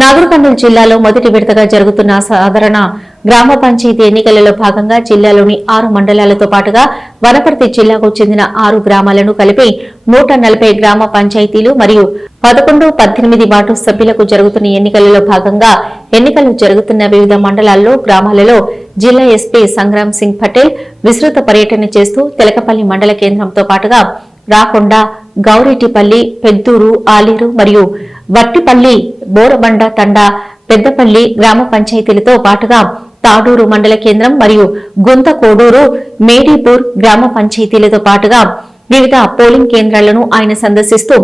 నాగర్ కర్నూలు జిల్లాలో మొదటి విడతగా జరుగుతున్న సాధారణ గ్రామ పంచాయతీ ఎన్నికలలో భాగంగా జిల్లాలోని 6 మండలాలతో పాటుగా వనపర్తి జిల్లాకు చెందిన 6 గ్రామాలను కలిపి 140 గ్రామ పంచాయతీలు మరియు 11, 18 వార్డు సభ్యులకు జరుగుతున్న ఎన్నికలలో భాగంగా ఎన్నికలు జరుగుతున్న వివిధ మండలాల్లో గ్రామాలలో జిల్లా ఎస్పీ సంగ్రామ్ సింగ్ పటేల్ విస్తృత పర్యటన చేస్తూ తెలకపల్లి మండల కేంద్రంతో పాటుగా రాకొండ, గౌరెడ్డిపల్లి, పెద్దూరు, ఆలేరు మరియు వట్టిపల్లి, బోరబండ తండా, పెద్దపల్లి గ్రామ పంచాయతీలతో పాటుగా తాడూరు మండల కేంద్రం మరియు గుంతకోడూరు, మేడీపూర్ గ్రామ పంచాయతీలతో పాటుగా వివిధ పోలింగ్ కేంద్రాలను ఆయన సందర్శిస్తూ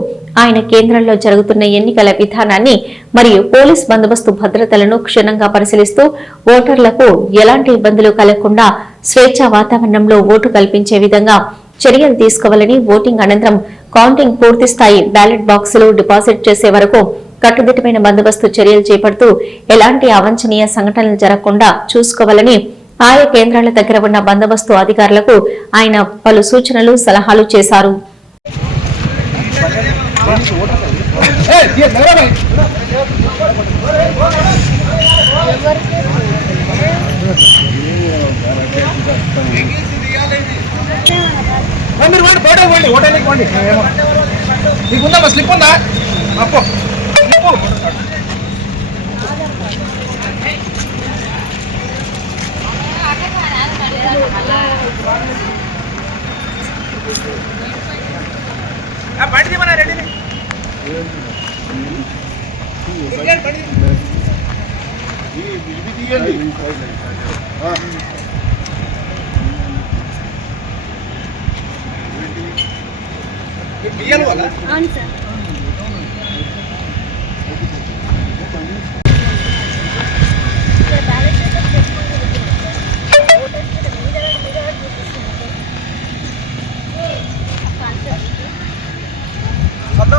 ఆయన కేంద్రంలో జరుగుతున్న ఎన్నికల విధానాన్ని మరియు పోలీస్ బందోబస్తు భద్రతలను క్షుణ్ణంగా పరిశీలిస్తూ ఓటర్లకు ఎలాంటి ఇబ్బందులు కలగకుండా స్వేచ్ఛా వాతావరణంలో ఓటు కల్పించే విధంగా చర్యలు తీసుకోవాలని, ఓటింగ్ అనంతరం కౌంటింగ్ పూర్తి స్థాయి బ్యాలెట్ బాక్సులు డిపాజిట్ చేసే వరకు కట్టుదిట్టమైన బందోబస్తు చర్యలు చేపడుతూ ఎలాంటి అవాంఛనీయ సంఘటనలు జరగకుండా చూసుకోవాలని ఆయా కేంద్రాల దగ్గర ఉన్న బందోబస్తు అధికారులకు ఆయన పలు సూచనలు, సలహాలు చేశారు. స్లిప్ ఉందా? బండి మన రెడీ బియ్యాలు వల్ల అవును సార్. No.